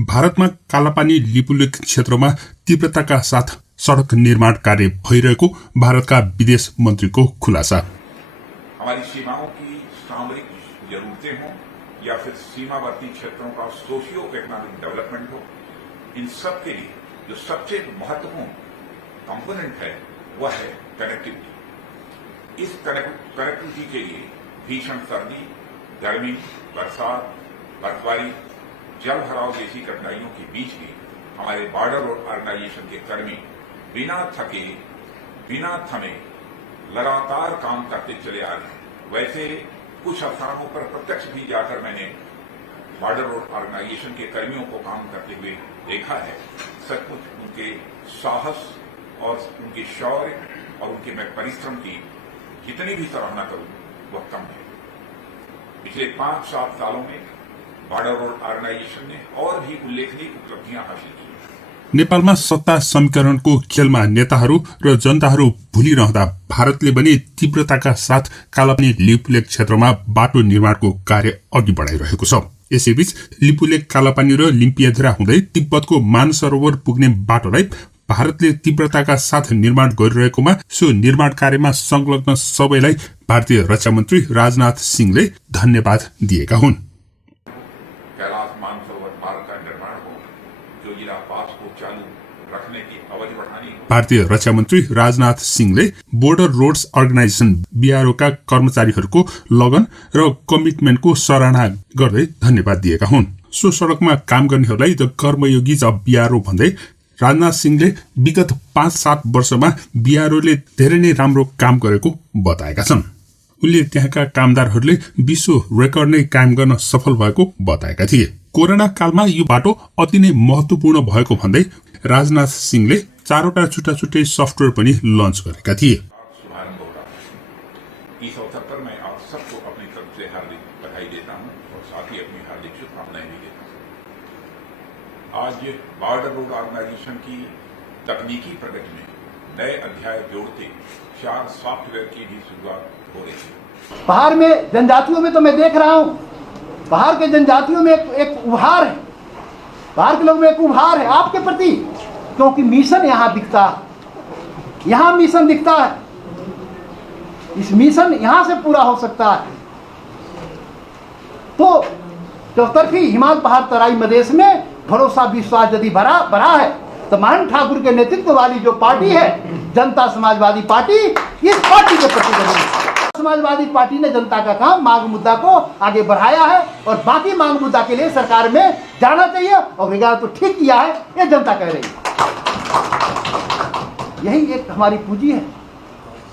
भारतमा कालापानी लिपुलेख क्षेत्रमा तीव्रताका साथ सड़क निर्माण कार्य भइरहेको भारतका विदेश मन्त्रीको खुलासा। हमारी सीमाओं की सामरिक जरूरतें हो या फिर सीमावर्ती क्षेत्रों का सोशियो इकोनॉमिक डेवलपमेंट हो, इन सब के लिए जो सबसे महत्वपूर्ण कंपोनेंट है वह है कनेक्टिविटी। इस कनेक्टिविटी के लिए भीषण सर्दी, गर्मी, बरसात, बर्फबारी, जल भराव जैसी कठिनाइयों के बीच भी हमारे बॉर्डर ऑर्गेनाइजेशन के कर्मी बिना थके, बिना थमे लगातार काम करते चले आ रहे हैं। वैसे कुछ स्थानों पर प्रत्यक्ष भी जाकर मैंने बॉर्डर ऑर्गेनाइजेशन के कर्मियों को काम करते हुए देखा है। सचमुच उनके साहस और उनके शौर्य और उनके मैं परिश्रम की जितनी भी सराहना करूं वह कम है। पिछले 5-7 सालों में बॉर्डर ऑर्गेनाइजेशन ने और भी उल्लेखनीय उपलब्धियां हासिल की। नेपालमा सत्ता समीकरणको खेलमा नेताहरू र जनताहरू भुलिरहँदा भारतले पनि तीव्रताका साथ कालापानी लिपुलेख क्षेत्रमा बाटो निर्माणको कार्य अघि बढाइरहेको छ। यसैबीच लिपुलेख, कालापानी र लिम्पियाधुरा हुँदै तिब्बतको मानसरोवर पुग्ने बाटोलाई भारतले तीव्रताका साथ निर्माण गरिरहेकोमा सो निर्माण कार्यमा संलग्न सबैलाई भारतीय रक्षा मन्त्री राजनाथ सिंहले धन्यवाद दिएका हुन्। कैलाश मानसरोवर मार्ग का निर्माण हो, जोजिला पास को चालू रखने की अवधि बढ़ानी हो। भारतीय रक्षा मन्त्री राजनाथ सिंहले बोर्डर रोड्स अर्गनाइजेसन बीआरओका कर्मचारीहरूको लगन र कमिटमेन्टको सराहना गर्दै धन्यवाद दिएका हुन्। सो सड़कमा काम गर्नेहरूलाई द कर्मयोगी बीआरओ भन्दै राजनाथ सिंहले विगत 5-7 वर्षमा बीआरओले धेरै नै राम्रो काम गरेको बताएका छन्। उनले त्यहाँका कामदारहरूले विश्व रेकर्ड नै कायम गर्न सफल भएको बताएका थिए। कोरोना कालमा यो बाटो अति नै महत्वपूर्ण भएको भन्दै राजनाथ सिंहले 4वटा छुट्टा-छुट्टै सफ्टवेयर पनि लन्च गरेका थिए। इस अवसर पर मैं आप सबको अपनी तरफ से हार्दिक बधाई देता हूं और साथ ही अपनी हार्दिक शुभकामनाएं भी देता हूं। आज बॉर्डर रोड ऑर्गेनाइजेशन की तकनीकी प्रगति में नए अध्याय जोड़ते 4 सॉफ्टवेयर की भी शुरुआत हो रही है। पहाड़ में जनजातियों में तो मैं देख रहा हूं, पहाड़ के जनजातियों में एक उभार है, पहाड़ के लोगों में एक उभार है आपके प्रति, क्योंकि मिशन यहां दिखता है, यहां मिशन दिखता है। इस मिशन यहां से पूरा हो सकता है। तो चौतरफी हिमाल पहाड़ तराई मधेश में भरोसा विश्वास यदि बड़ा है तो मान ठाकुर के नेतृत्व वाली जो पार्टी है जनता समाजवादी पार्टी, इस पार्टी के प्रति समाजवादी पार्टी ने जनता का काम मांग मुद्दा को आगे बढ़ाया है और बाकी मांग मुद्दा के लिए सरकार में जाना चाहिए और विकास तो ठीक किया है, ये जनता कह रही है। यही एक हमारी पूंजी है,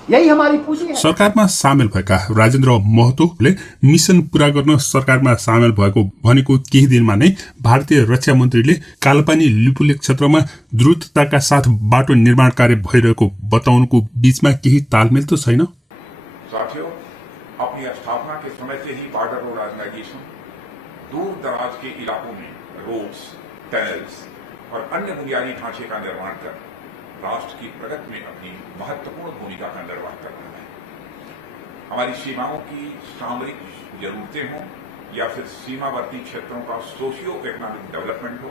यही हमारी पूंजी है। सरकारमा सामेल भएका राजेन्द्र महतोले मिशन पूरा गर्न सरकारमा सामेल भएको भनेको केही दिनमा नै भारतीय रक्षा मन्त्रीले कालापानी लिपुलेख क्षेत्रमा द्रुतताका साथ बाटो निर्माण कार्य भइरहेको बताउनुको बीचमा केही तालमेल त छैन। साथियों, अपनी स्थापना के समय से ही बॉर्डर रोड ऑर्गेनाइजेशन दूर दराज के इलाकों में रोड्स, टनल्स और अन्य बुनियादी ढांचे का निर्माण कर राष्ट्र की प्रगति में अपनी महत्वपूर्ण भूमिका का निर्वाह कर रहा है। हमारी सीमाओं की सामरिक जरूरतें हो या फिर सीमावर्ती क्षेत्रों का सोशियो इकोनॉमिक डेवलपमेंट हो,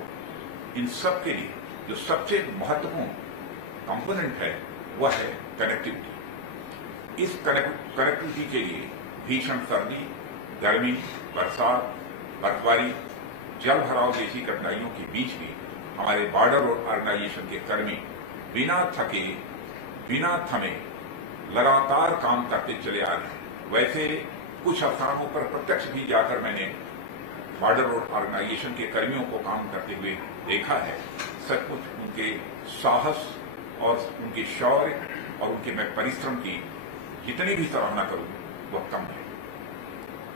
इन सब के लिए जो सबसे महत्वपूर्ण कंपोनेंट है वह है कनेक्टिविटी। इस कनेक्टिविटी के लिए भीषण सर्दी, गर्मी, बरसात, बर्फबारी, जल भराव जैसी कठिनाइयों के बीच भी हमारे बॉर्डर ऑर्गेनाइजेशन के कर्मी बिना थके, बिना थमे लगातार काम करते चले आ रहे हैं। वैसे कुछ स्थानों पर प्रत्यक्ष भी जाकर मैंने बॉर्डर ऑर्गेनाइजेशन के कर्मियों को काम करते हुए देखा है। सचमुच उनके साहस और उनके शौर्य और उनके मैं परिश्रम की जितनी भी सराहना करूं वह कम है।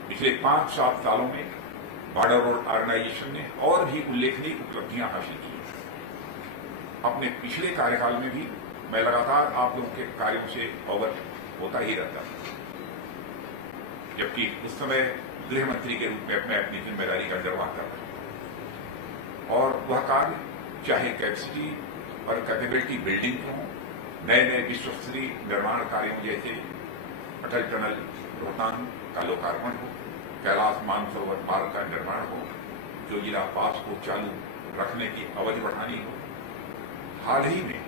पिछले 5-7 सालों में बॉर्डर ऑर्गेनाइजेशन ने और भी उल्लेखनीय उपलब्धियां हासिल की। अपने पिछले कार्यकाल में भी मैं लगातार आप लोगों के कार्यों से अवगत होता ही रहता था, जबकि उस समय गृह मंत्री के रूप में मैं अपनी जिम्मेदारी का निर्वाह कर रहा था। और वह कार्य चाहे कैपेसिटी और कैपेबिलिटी बिल्डिंग के हों, नए नए विश्वस्तरीय निर्माण कार्यों जैसे अटल टनल रोहतांग का लोकार्पण हो, कैलाश मानसरोवर मार्ग का निर्माण हो, जोजिला पास को चालू रखने की अवधि बढ़ानी हो। हाल ही में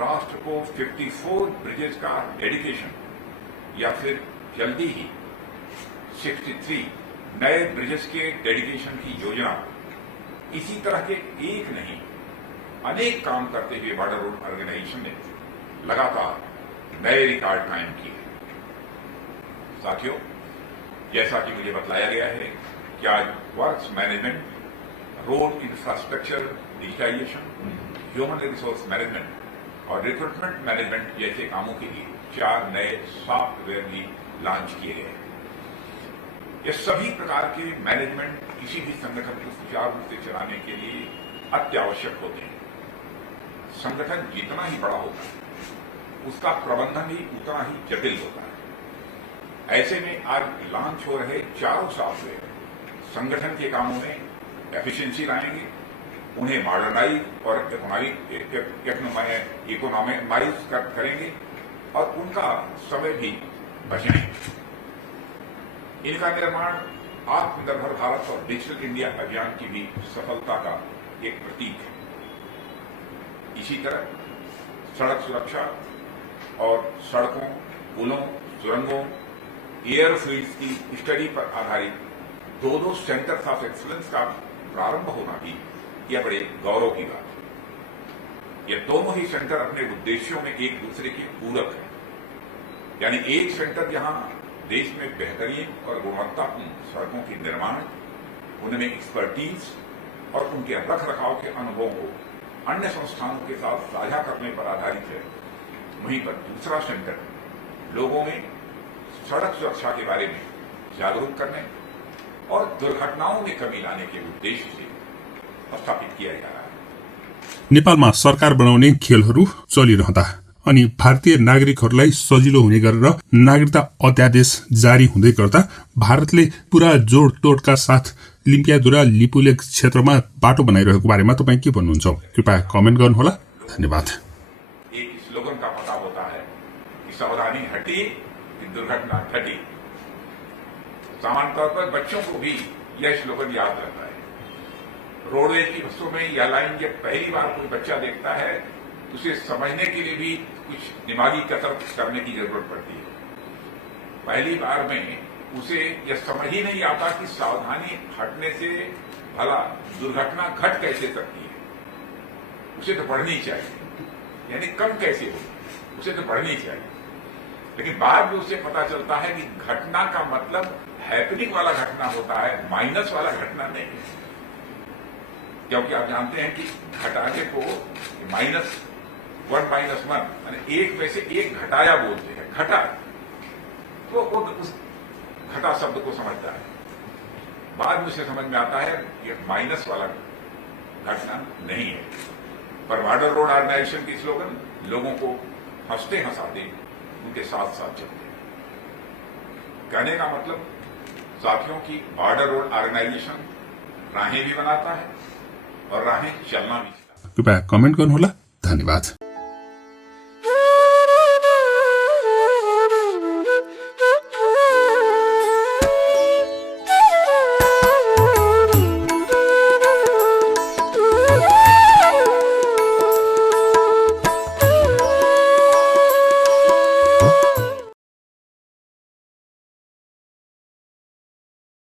राष्ट्र को 54 ब्रिजेस का डेडिकेशन या फिर जल्दी ही 63 नए ब्रिजेस के डेडिकेशन की योजना, इसी तरह के एक नहीं अनेक काम करते हुए बॉर्डर रोड ऑर्गेनाइजेशन ने लगातार नए रिकॉर्ड कायम किए। साथियों, जैसा कि मुझे बतलाया गया है कि आज works management, road infrastructure digitization, human resource management और रिक्रूटमेंट मैनेजमेंट जैसे कामों के लिए 4 नए सॉफ्टवेयर भी लॉन्च किए गए हैं। ये सभी प्रकार के मैनेजमेंट किसी भी संगठन को सुचारू रूप से चलाने के लिए अत्यावश्यक होते हैं। संगठन जितना ही बड़ा होता है, उसका प्रबंधन भी उतना ही जटिल होता है। ऐसे में आज लॉन्च हो रहे 4 सॉफ्टवेयर संगठन के कामों में एफिशिएंसी लाएंगे, उन्हें मॉडर्नाइज और इकोनॉमाइज करेंगे और उनका समय भी बचाएंगे। इनका निर्माण आत्मनिर्भर भारत और डिजिटल इंडिया अभियान की भी सफलता का एक प्रतीक है। इसी तरह सड़क सुरक्षा और सड़कों, पुलों, सुरंगों, एयरफील्ड्स की स्टडी पर आधारित 2 सेंटर्स ऑफ एक्सीलेंस का प्रारंभ होना भी यह बड़े गौरव की बात है। ये दोनों ही सेंटर अपने उद्देश्यों में एक दूसरे के पूरक हैं। यानी एक सेंटर जहां देश में बेहतरीन और गुणवत्तापूर्ण सड़कों के निर्माण, उनमें एक्सपर्टीज और उनके रख रखाव के अनुभवों को अन्य संस्थानों के साथ साझा करने पर आधारित है, वहीं पर दूसरा सेंटर लोगों में सड़क सुरक्षा के बारे में जागरूक करने और दुर्घटनाओं में कमी लाने के उद्देश्य से स्थापित किया जा रहा है। नेपालमा सरकार बनाउने खेलहरू चलिरहँदा अनि भारतीय नागरिकहरूलाई सजिलो हुने गरेर नागरिकता अध्यादेश जारी हुँदै गर्दा भारतले पूरा जोडतोडका साथ लिम्पियाधुरा लिपुलेक क्षेत्रमा बाटो बनाइरहेको बारेमा तपाईँ के भन्नुहुन्छ? कृपया कमेन्ट गर्नुहोला। धन्यवाद। एक स्लोगन का पता होता है कि सावधानी हटी कि दुर्घटना घटी। सामान्य तौर पर बच्चों को भी यह स्लोगन याद रहता है। रोडवेज की बसों में यह लाइन जब पहली बार कोई बच्चा देखता है, उसे समझने के लिए भी कुछ दिमागी कसरत करने की जरूरत पड़ती है। पहली बार में उसे यह समझ ही नहीं आता कि सावधानी हटने से भला दुर्घटना घट कैसे सकती है। उसे तो पढ़नी चाहिए, यानी कम कैसे हो, उसे तो पढ़नी चाहिए। लेकिन बाद में उसे पता चलता है कि घटना का मतलब हैपनिंग वाला घटना होता है, माइनस वाला घटना नहीं है। क्योंकि आप जानते हैं कि घटाने को -1 यानी एक में से एक घटाया बोलते हैं, घटा, तो वो उस घटा शब्द को समझता है। बाद में उसे समझ में आता है ये माइनस वाला घटना नहीं है। पर बॉर्डर रोड ऑर्गेनाइजेशन की स्लोगन लोगों को हंसते हंसाते उनके साथ साथ चलते हैं। कहने का मतलब साथियों की बॉर्डर रोड ऑर्गेनाइजेशन राहें भी बनाता है और राहें चलना भी। कृपया कमेन्ट गर्नुहोला। धन्यवाद।